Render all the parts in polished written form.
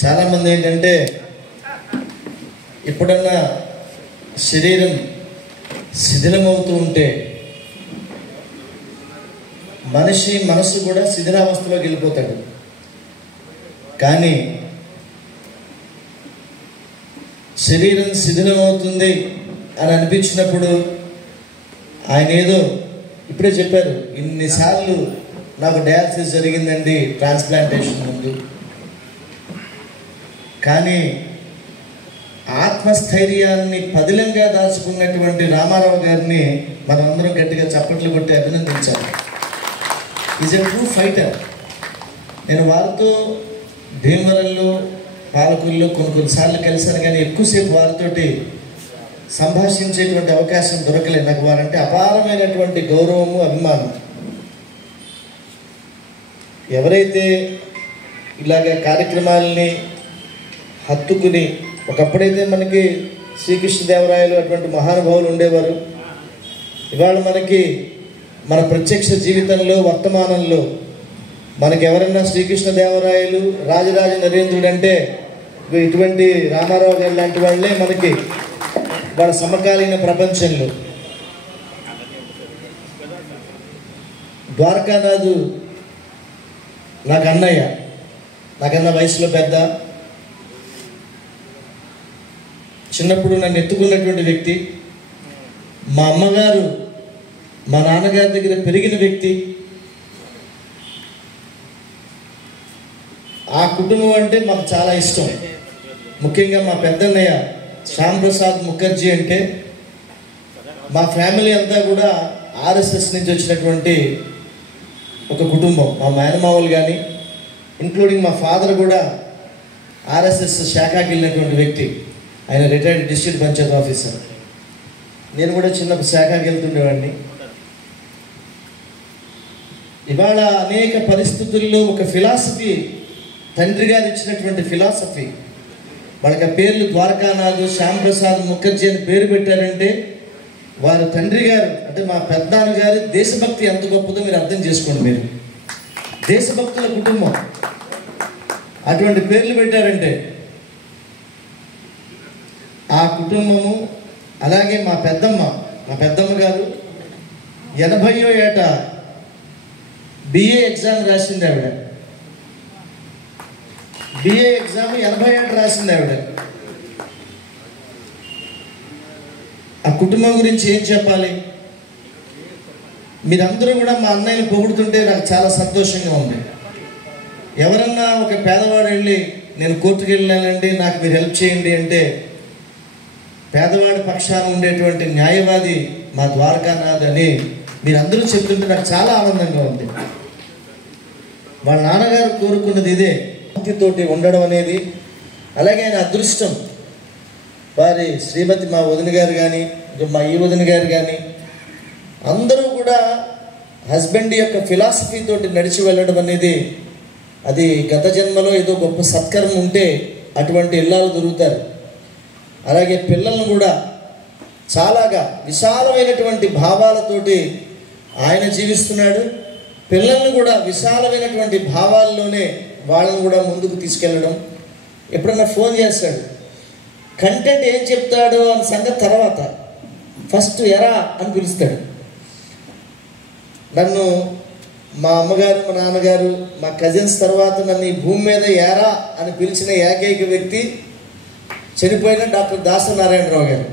చాలామంది ఏంటంటే ఎప్పుడన్నా శరీరం శిథిలమవుతూ ఉంటే మనిషి మనసు కూడా శిథిలావస్థలోకి వెళ్ళిపోతాడు. కానీ శరీరం శిథిలమవుతుంది అని అనిపించినప్పుడు ఆయన ఏదో ఇప్పుడే చెప్పారు, ఇన్నిసార్లు నాకు డయాలసిస్ జరిగిందండి ట్రాన్స్ప్లాంటేషన్ ముందు. కానీ ఆత్మస్థైర్యాన్ని పదిలంగా దాచుకున్నటువంటి రామారావు గారిని మనందరం గట్టిగా చప్పట్లు కొట్టి అభినందించాలి. Is a true fighter. నేను వారితో భీమవరంలో పాలకుల్లో కొన్నిసార్లు కలిశాను, కానీ ఎక్కువసేపు వారితోటి సంభాషించేటువంటి అవకాశం దొరకలేదు. నాకు వారంటే అపారమైనటువంటి గౌరవము, అభిమానం. ఎవరైతే ఇలాగ కార్యక్రమాలని హత్తుకుని, ఒకప్పుడైతే మనకి శ్రీకృష్ణదేవరాయలు అటువంటి మహానుభావులు ఉండేవారు. ఇవాళ మనకి మన ప్రత్యక్ష జీవితంలో, వర్తమానంలో మనకి ఎవరన్నా శ్రీకృష్ణదేవరాయలు, రాజరాజ నరేంద్రుడు అంటే ఇటువంటి రామారావు గారు లాంటి వాళ్ళే మనకి వాళ్ళ సమకాలీన ప్రపంచంలో. ద్వారకానాథు నాకు అన్నయ్య, నాకన్నా వయసులో పెద్ద. చిన్నప్పుడు నన్ను ఎత్తుకున్నటువంటి వ్యక్తి. మా అమ్మగారు మా నాన్నగారి దగ్గర పెరిగిన వ్యక్తి. ఆ కుటుంబం అంటే మాకు చాలా ఇష్టం. ముఖ్యంగా మా పెద్దన్నయ్య శ్యాంప్రసాద్ ముఖర్జీ అంటే మా ఫ్యామిలీ అంతా కూడా ఆర్ఎస్ఎస్ నుంచి వచ్చినటువంటి ఒక కుటుంబం. మా మేనమావులు కానీ ఇంక్లూడింగ్ మా ఫాదర్ కూడా ఆర్ఎస్ఎస్ శాఖకి వెళ్ళినటువంటి వ్యక్తి. ఆయన రిటైర్డ్ డిస్ట్రిక్ట్ పంచాయత్ ఆఫీసర్. నేను కూడా చిన్న శాఖకి వెళ్తుండేవాడిని. ఇవాళ అనేక పరిస్థితుల్లో ఒక ఫిలాసఫీ, తండ్రి గారు ఇచ్చినటువంటి ఫిలాసఫీ, వాళ్ళకి ఆ పేర్లు ద్వారకానాథ్, శ్యాంప్రసాద్ ముఖర్జీ అని పేరు పెట్టారంటే వారి తండ్రి గారు అంటే మా పెద్దనాన్న గారి దేశభక్తి ఎంత గొప్పదో మీరు అర్థం చేసుకోండి. మీరు దేశభక్తుల కుటుంబం, అటువంటి పేర్లు పెట్టారంటే ఆ కుటుంబము. అలాగే మా పెద్దమ్మ గారు 80వ ఏట బిఏ ఎగ్జామ్ రాసింది ఆవిడ. బిఏ ఎగ్జామ్ 80 ఏట రాసింది ఆవిడ. ఆ కుటుంబం గురించి ఏం చెప్పాలి? మీరందరూ కూడా మా అన్నయ్యని పొగుడుతుంటే నాకు చాలా సంతోషంగా ఉంది. ఎవరన్నా ఒక పేదవాడు వెళ్ళి నేను కోర్టుకు వెళ్ళానండి, నాకు మీరు హెల్ప్ చేయండి అంటే పేదవాడి పక్షాన ఉండేటువంటి న్యాయవాది మా ద్వారకానాథ్ అని మీరందరూ చెప్తుంటే నాకు చాలా ఆనందంగా ఉంది. వాళ్ళ నాన్నగారు కోరుకున్నది ఇదే, భక్తితోటి ఉండడం అనేది. అలాగే ఆయన అదృష్టం, వారి శ్రీమతి మా వదిన గారు కానీ, మా ఈ వదిన గారు కానీ అందరూ కూడా హస్బెండ్ యొక్క ఫిలాసఫీ తోటి నడిచి వెళ్ళడం అనేది, అది గత జన్మలో ఏదో గొప్ప సత్కర్మ ఉంటే అటువంటి ఇల్లాలు దొరుకుతారు. అలాగే పిల్లలను కూడా చాలాగా విశాలమైనటువంటి భావాలతోటి ఆయన జీవిస్తున్నాడు. పిల్లల్ని కూడా విశాలమైనటువంటి భావాల్లోనే వాళ్ళని కూడా ముందుకు తీసుకెళ్ళడం. ఎప్పుడన్నా ఫోన్ చేస్తాడు, కంటెంట్ ఏం చెప్తాడు అన్న సంగతి తర్వాత, ఫస్ట్ ఎరా అని పిలుస్తాడు. నన్ను మా అమ్మగారు, మా నాన్నగారు, మా కజిన్స్ తర్వాత నన్ను ఈ భూమి మీద ఎరా అని పిలిచిన ఏకైక వ్యక్తి చనిపోయిన డాక్టర్ దాసనారాయణరావు గారు.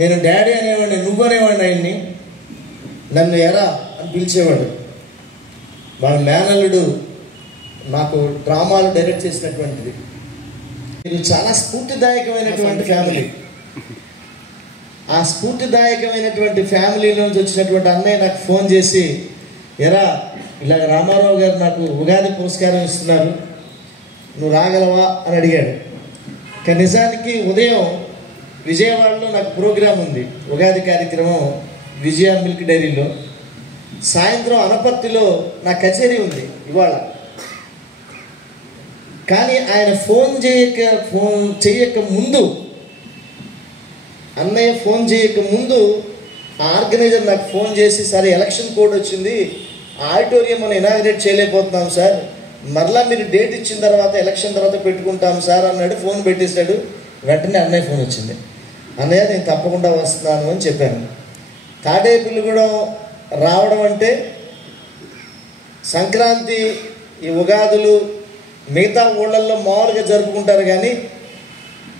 నేను డాడీ అనేవాడిని, నువ్వు అనేవాడిని. ఆయన్ని నన్ను ఎరా అని పిలిచేవాడు. వాళ్ళ మేనల్లుడు నాకు డ్రామాలు డైరెక్ట్ చేసినటువంటిది. ఇది చాలా స్ఫూర్తిదాయకమైనటువంటి ఫ్యామిలీ. ఆ స్ఫూర్తిదాయకమైనటువంటి ఫ్యామిలీలోంచి వచ్చినటువంటి అన్నయ్య నాకు ఫోన్ చేసి, ఎరా ఇలా రామారావు గారు నాకు ఉగాది పురస్కారం ఇస్తున్నారు, నువ్వు రాగలవా అని అడిగాడు. కానీ నిజానికి ఉదయం విజయవాడలో నాకు ప్రోగ్రాం ఉంది, ఉగాది కార్యక్రమం విజయ మిల్క్ డైరీలో. సాయంత్రం అనపర్తిలో నా కచేరీ ఉంది ఇవాళ. కానీ ఆయన ఫోన్ చేయక ముందు, అన్నయ్య ఫోన్ చేయక ముందు ఆర్గనైజర్ నాకు ఫోన్ చేసి, సరే ఎలక్షన్ కోడ్ వచ్చింది, ఆడిటోరియం మనం ఇనాగ్రేట్ చేయలేకపోతున్నాం సార్, మరలా మీరు డేట్ ఇచ్చిన తర్వాత ఎలక్షన్ తర్వాత పెట్టుకుంటాం సార్ అన్నాడు. ఫోన్ పెట్టేశాడు. వెంటనే అన్నయ్య ఫోన్ వచ్చింది. అన్నయ్య నేను తప్పకుండా వస్తున్నాను అని చెప్పాను. తాడేపల్లిగూడెం రావడం అంటే సంక్రాంతి, ఈ ఉగాదులు మిగతా ఊళ్ళల్లో మామూలుగా జరుపుకుంటారు, కానీ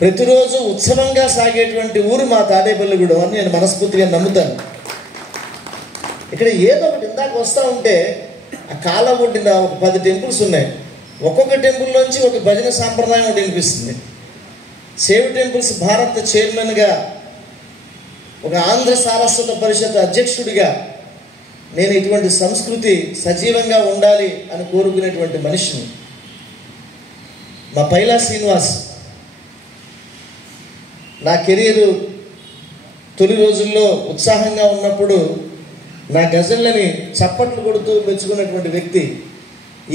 ప్రతిరోజు ఉత్సవంగా సాగేటువంటి ఊరు మా తాడేపల్లిగూడెం అని నేను మనస్ఫూర్తిగా నమ్ముతాను. ఇక్కడ ఏదో ఒకటి ఇందాక వస్తూ ఉంటే ఆ కాలం ఒడ్డిన ఒక 10 టెంపుల్స్ ఉన్నాయి. ఒక్కొక్క టెంపుల్లోంచి ఒక భజన సాంప్రదాయం ఒకటి వినిపిస్తుంది. సేవ్ టెంపుల్స్ భారత్ చైర్మన్గా, ఒక ఆంధ్ర సారస్వత పరిషత్ అధ్యక్షుడిగా నేను ఇటువంటి సంస్కృతి సజీవంగా ఉండాలి అని కోరుకునేటువంటి మనిషిని. మా పైలా శ్రీనివాస్ నా కెరీరు తొలి రోజుల్లో ఉత్సాహంగా ఉన్నప్పుడు నా గజల్లని చప్పట్లు కొడుతూ మెచ్చుకున్నటువంటి వ్యక్తి.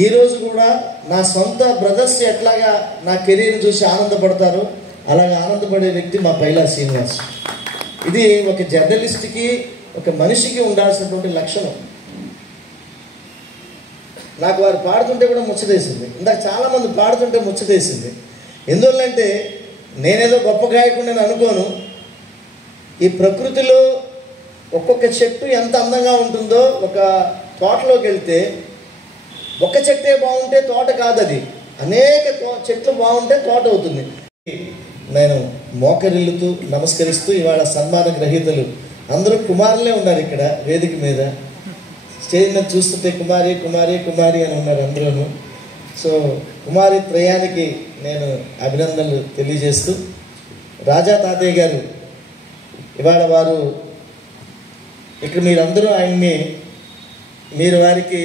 ఈరోజు కూడా నా సొంత బ్రదర్స్ ఎట్లాగా నా కెరీర్ని చూసి ఆనందపడతారో అలాగే ఆనందపడే వ్యక్తి మా పైలా శ్రీనివాస్. ఇది ఒక జర్నలిస్ట్కి, ఒక మనిషికి ఉండాల్సినటువంటి లక్షణం. నాకు వారు పాడుతుంటే కూడా ముచ్చటేసింది. ఇందాక చాలామంది పాడుతుంటే ముచ్చటేసింది. ఎందువల్లంటే నేనేదో గొప్ప గాయకుడు నేను అనుకోను. ఈ ప్రకృతిలో ఒక్కొక్క చెట్టు ఎంత అందంగా ఉంటుందో, ఒక తోటలోకి వెళ్తే ఒక్క చెట్టే బాగుంటే తోట కాదు, అది అనేక చెట్లు బాగుంటే తోట అవుతుంది. నేను మోకరిల్లుతూ నమస్కరిస్తూ, ఇవాళ సన్మాన గ్రహీతలు అందరూ కుమారులే ఉన్నారు ఇక్కడ వేదిక మీద. స్టేజ్ మీద చూస్తుంటే కుమారి కుమారి కుమారి అని ఉన్నారు అందరూ. సో కుమారి త్రయానికి నేను అభినందనలు తెలియజేస్తూ, రాజా తాతయ్య గారు ఇవాళ వారు ఇక్కడ మీరందరూ ఆయన్ని మీరు వారికి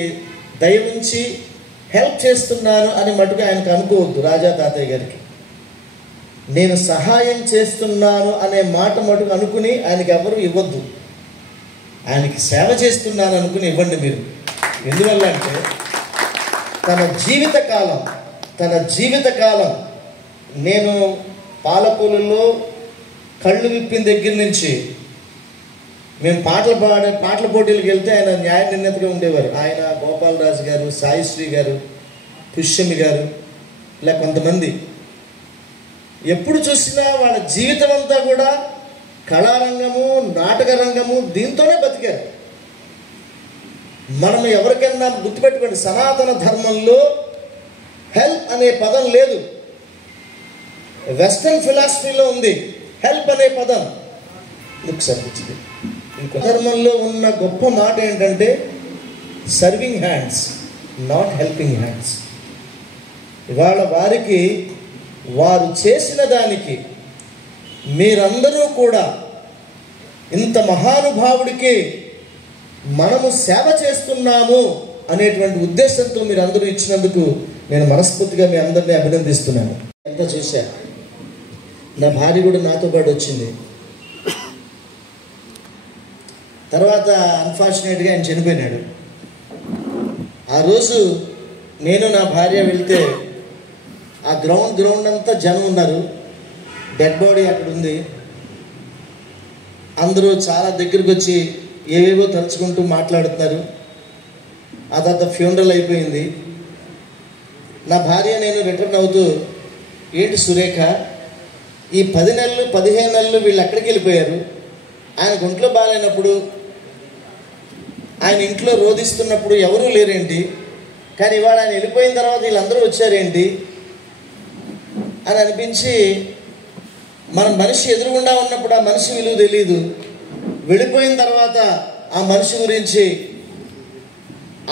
దయ ఉంచి హెల్ప్ చేస్తున్నాను అని మటుకు ఆయనకు అనుకోవద్దు. రాజా తాతయ్య గారికి నేను సహాయం చేస్తున్నాను అనే మాట మటుకు అనుకుని ఆయనకి ఎవరు ఇవ్వద్దు. ఆయనకి సేవ చేస్తున్నాను అనుకుని ఇవ్వండి మీరు. ఎందువల్ల అంటే తన జీవితకాలం నేను పాలకొల్లులో కళ్ళు విప్పిన దగ్గర నుంచి మేము పాటల పోటీలకు వెళ్తే ఆయన న్యాయ నిర్ణేతగా ఉండేవారు. ఆయన, గోపాలరాజు గారు, సాయిశ్రీ గారు, పుష్యమి గారు, ఇలా కొంతమంది. ఎప్పుడు చూసినా వాళ్ళ జీవితం అంతా కూడా కళారంగము, నాటక రంగము, దీంతోనే బతికారు. మనం ఎవరికైనా గుర్తుపెట్టుకోండి, సనాతన ధర్మంలో హెల్ప్ అనే పదం లేదు. వెస్టర్న్ ఫిలాసఫీలో ఉంది హెల్ప్ అనే పదం. సరిపించింది. ధర్మంలో ఉన్న గొప్ప మాట ఏంటంటే serving hands, not helping hands. ఇవాళ వారికి, వారు చేసిన దానికి మీరందరూ కూడా ఇంత మహానుభావుడికి మనము సేవ చేస్తున్నాము అనేటువంటి ఉద్దేశంతో మీరు అందరూ ఇచ్చినందుకు నేను మనస్ఫూర్తిగా మీ అందరినీ అభినందిస్తున్నాను. ఎంత చూశా, నా భార్య కూడా నాతో పాటు వచ్చింది. తర్వాత అన్ఫార్చునేట్గా ఆయన చనిపోయినాడు. ఆ రోజు నేను నా భార్య వెళ్తే ఆ గ్రౌండ్ అంతా జనం ఉన్నారు. డెడ్ బాడీ అక్కడ ఉంది. అందరూ చాలా దగ్గరికి వచ్చి ఏవేవో తలుచుకుంటూ మాట్లాడుతున్నారు. ఆ తర్వాత ఫ్యూనరల్ అయిపోయింది. నా భార్య నేను రిటర్న్ అవుతూ, ఏంటి సురేఖ, ఈ 10 నెలలు 15 నెలలు వీళ్ళు ఎక్కడికి వెళ్ళిపోయారు? ఆయన ఒంట్లో బాగాలేనప్పుడు, ఆయన ఇంట్లో రోధిస్తున్నప్పుడు ఎవరూ లేరేంటి? కానీ ఇవాళ ఆయన వెళ్ళిపోయిన తర్వాత వీళ్ళందరూ వచ్చారేంటి అని అనిపించి, మన మనిషి ఎదురుగుండా ఉన్నప్పుడు ఆ మనిషి విలువ తెలియదు, వెళ్ళిపోయిన తర్వాత ఆ మనిషి గురించి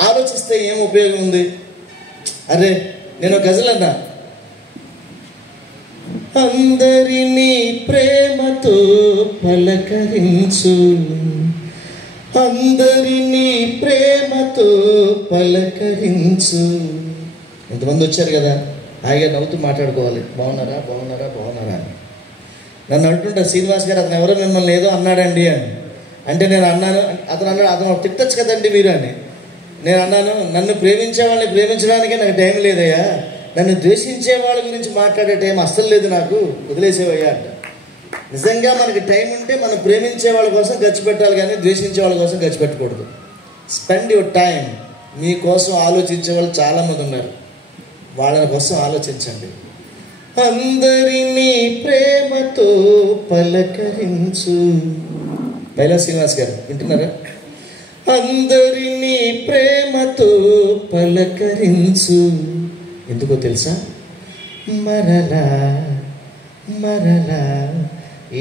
ఆలోచిస్తే ఏం ఉపయోగం ఉంది? అరే నేను గజలన్నా, అందరినీ ప్రేమతో పలకరించు, అందరినీ ప్రేమతో పలకరించు. ఎంతమంది వచ్చారు కదా, హాయిగా నవ్వుతూ మాట్లాడుకోవాలి. బాగున్నారా బాగున్నారా బాగున్నారా అని. నన్ను అంటుంటారు, శ్రీనివాస్ గారు అతను ఎవరో మిమ్మల్ని ఏదో అన్నాడండి అని. అంటే నేను అన్నాను, అతను అన్నాడు, అతను తిట్టచ్చు కదండి మీరు అని. నేను అన్నాను, నన్ను ప్రేమించే వాళ్ళని ప్రేమించడానికే నాకు టైం లేదయ్యా, నన్ను ద్వేషించే వాళ్ళ గురించి మాట్లాడే టైం అస్సలు లేదు నాకు, వదిలేసేవయ్యా అంట. నిజంగా మనకి టైం ఉంటే మనం ప్రేమించే వాళ్ళ కోసం ఖర్చు పెట్టాలి, కానీ ద్వేషించే వాళ్ళ కోసం ఖర్చు పెట్టకూడదు. Spend your time. మీకోసం ఆలోచించే వాళ్ళు చాలామంది ఉన్నారు. వాళ్ళ కోసం ఆలోచించండి. అందరినీ ప్రేమతో పలకరించు. పైలా శ్రీనివాస్ గారు వింటున్నారా? అందరినీ ప్రేమతో పలకరించు. ఎందుకో తెలుసా? మరలా మరలా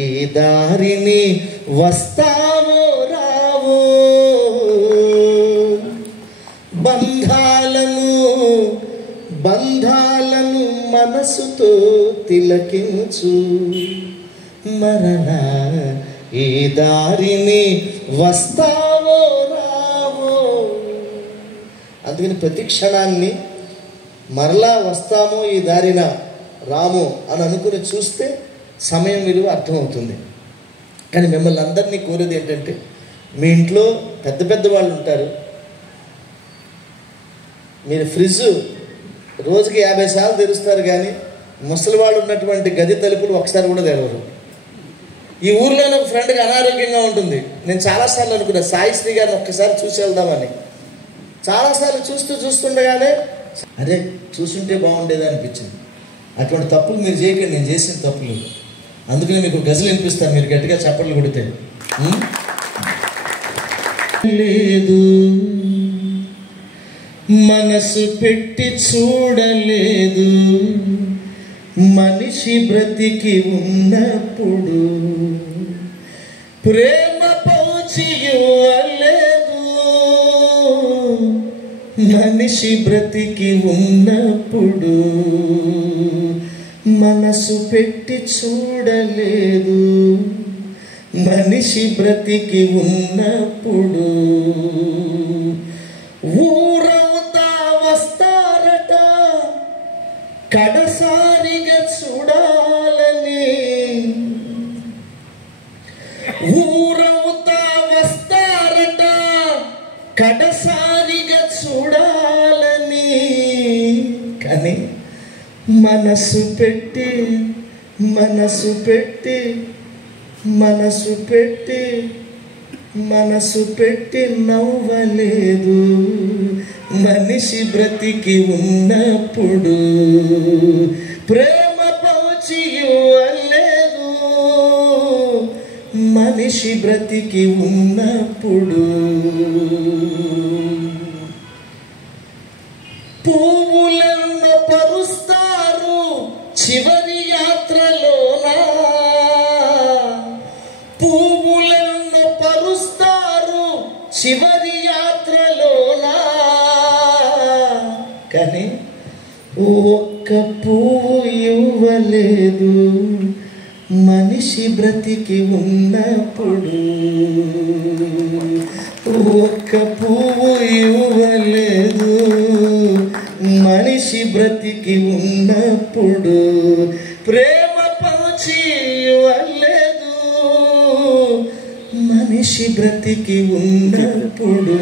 ఈ దారిని వస్తావో రావో, బంధాలను మనసుతో తిలకించు. మరలా ఈ దారిని వస్తావో రావో. అందుకని ప్రతి క్షణాన్ని మరలా వస్తామో ఈ దారిన రామో అని అనుకుని చూస్తే సమయం విలువ అర్థమవుతుంది. కానీ మిమ్మల్ని అందరినీ కోరేది ఏంటంటే, మీ ఇంట్లో పెద్ద పెద్ద వాళ్ళు ఉంటారు. మీరు ఫ్రిడ్జ్ రోజుకి 50 సార్లు తెరుస్తారు, కానీ ముసలి వాళ్ళు ఉన్నటువంటి గది తలుపులు ఒకసారి కూడా తెరవరు. ఈ ఊర్లోనే ఒక ఫ్రెండ్కి అనారోగ్యంగా ఉంటుంది. నేను చాలాసార్లు అనుకున్నా సాయిశ్రీ గారిని ఒక్కసారి చూసి వెళ్దామని. చాలాసార్లు చూస్తుండగానే అదే చూసుంటే బాగుండేది అనిపించింది. అటువంటి తప్పులు మీరు చేయకండి. నేను చేసిన తప్పులు. అందుకని మీకు గజలు వినిపిస్తాను, మీరు గట్టిగా చప్పట్లు కొడితే. లేదు మనసు పెట్టి చూడలేదు, మనిషి బ్రతికి ఉన్నప్పుడు ప్రేమ పోచి ఇవ్వలేదు. మనిషి బ్రతికి ఉన్నప్పుడు మనసు పెట్టి చూడలేదు, మనిషి బ్రతికి ఉన్నప్పుడు ఊరవుతా వస్తారట కడసారిగా చూడాలని. ఊరవుతా వస్తారట కడసారిగా చూడాలని. కానీ మనసు పెట్టి నవ్వలేదు, మనిషి బ్రతికి ఉన్నప్పుడు ప్రేమ పోచి ఇవ్వలేదు. మనిషి బ్రతికి ఉన్నప్పుడు పువ్వులను పరుస్తారు చివరి యాత్రలోనా, పువ్వులను పరుస్తారు చివరి యాత్రలోనా. కానీ ఒక్క పువ్వు ఇవ్వలేదు, మనిషి బ్రతికి ఉన్నప్పుడు. ఒక్క పువ్వు ఇవ్వలేదు, మనిషి బ్రతికి ఉన్నప్పుడు ప్రేమ పంచి ఇవ్వలేదు. మనిషి బ్రతికి ఉన్నప్పుడు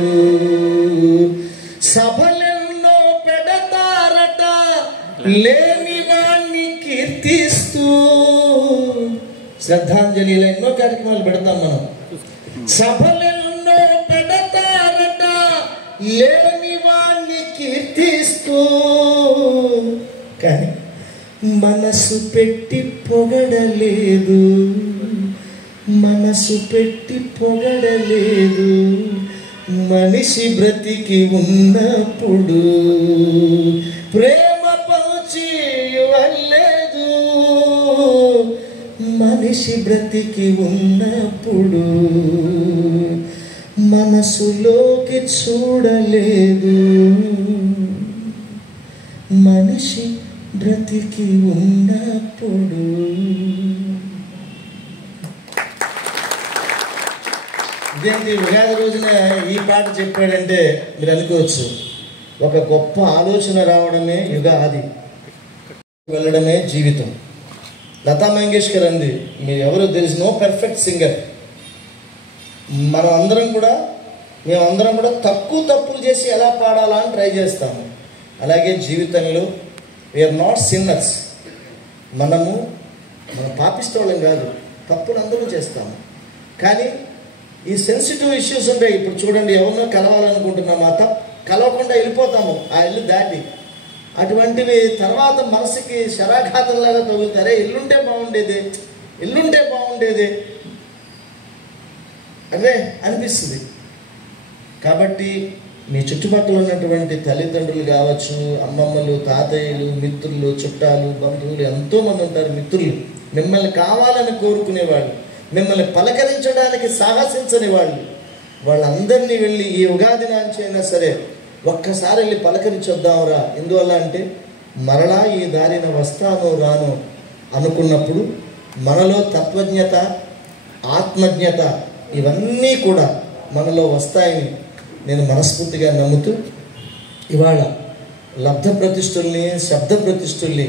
సభలెన్నో పెడతారట లేని వాణ్ణి కీర్తిస్తూ. శ్రద్ధాంజలిలో ఎన్నో కార్యక్రమాలు పెడతాం మనం. సభలెన్నో పెడతారట లేని వాణ్ణి కీర్తిస్తూ. కానీ మనసు పెట్టి పొగడలేదు, మనసు పెట్టి పొగడలేదు. మనిషి బ్రతికి ఉన్నప్పుడు ప్రేమ పంచి ఇవ్వలేదు. మనిషి బ్రతికి ఉన్నప్పుడు మనసులోకి చూడలేదు. మనిషి బ్రతికి ఉన్నప్పుడు. ఇదేంటి ఉగాది రోజున ఈ పాట చెప్పాడంటే మీరు అనుకోవచ్చు, ఒక గొప్ప ఆలోచన రావడమే యుగాది, వెళ్ళడమే జీవితం. లతా మంగేష్కర్ అంది, మీరు ఎవరు, there is no perfect singer. మేమందరం కూడా తప్పులు చేసి ఎలా పాడాలా అని ట్రై చేస్తాము. అలాగే జీవితంలో వీఆర్ నాట్ సిన్నర్స్. మనం పాపిస్తోళ్ళం కాదు, తప్పులు అందరూ చేస్తాము. కానీ ఈ సెన్సిటివ్ ఇష్యూస్ ఉంటాయి. ఇప్పుడు చూడండి, ఎవరినో కలవాలనుకుంటున్నామా, కలవకుండా వెళ్ళిపోతాము. ఆ ఇల్లు దాటి అటువంటివి తర్వాత మనసుకి శరాఘాతంలాగా తగులుతారే, ఎల్లుంటే బాగుండేది అదే అనిపిస్తుంది. కాబట్టి మీ చుట్టుపక్కల ఉన్నటువంటి తల్లిదండ్రులు కావచ్చు, అమ్మమ్మలు, తాతయ్యలు, మిత్రులు, చుట్టాలు, బంధువులు ఎంతోమంది ఉంటారు. మిత్రులు మిమ్మల్ని కావాలని కోరుకునేవాళ్ళు, మిమ్మల్ని పలకరించడానికి సాహసించని వాళ్ళందరినీ వెళ్ళి ఈ ఉగాది నాంచి అయినా సరే ఒక్కసారి వెళ్ళి పలకరించొద్దాంరా. ఎందువల్ల అంటే మరలా ఈ దారిన వస్తానో రాను అనుకున్నప్పుడు మనలో తత్వజ్ఞత, ఆత్మజ్ఞత ఇవన్నీ కూడా మనలో వస్తాయని నేను మనస్ఫూర్తిగా నమ్ముతూ ఇవాళ లబ్ధ ప్రతిష్ఠుల్ని, శబ్ద ప్రతిష్ఠుల్ని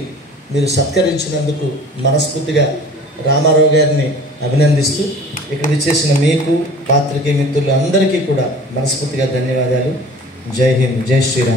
మీరు సత్కరించినందుకు మనస్ఫూర్తిగా రామారావు గారిని అభినందిస్తూ ఇక్కడ విచ్చేసిన మీకు, పాత్రికేయ మిత్రులు అందరికీ కూడా మనస్ఫూర్తిగా ధన్యవాదాలు. జై హింద్, జై శ్రీరామ్.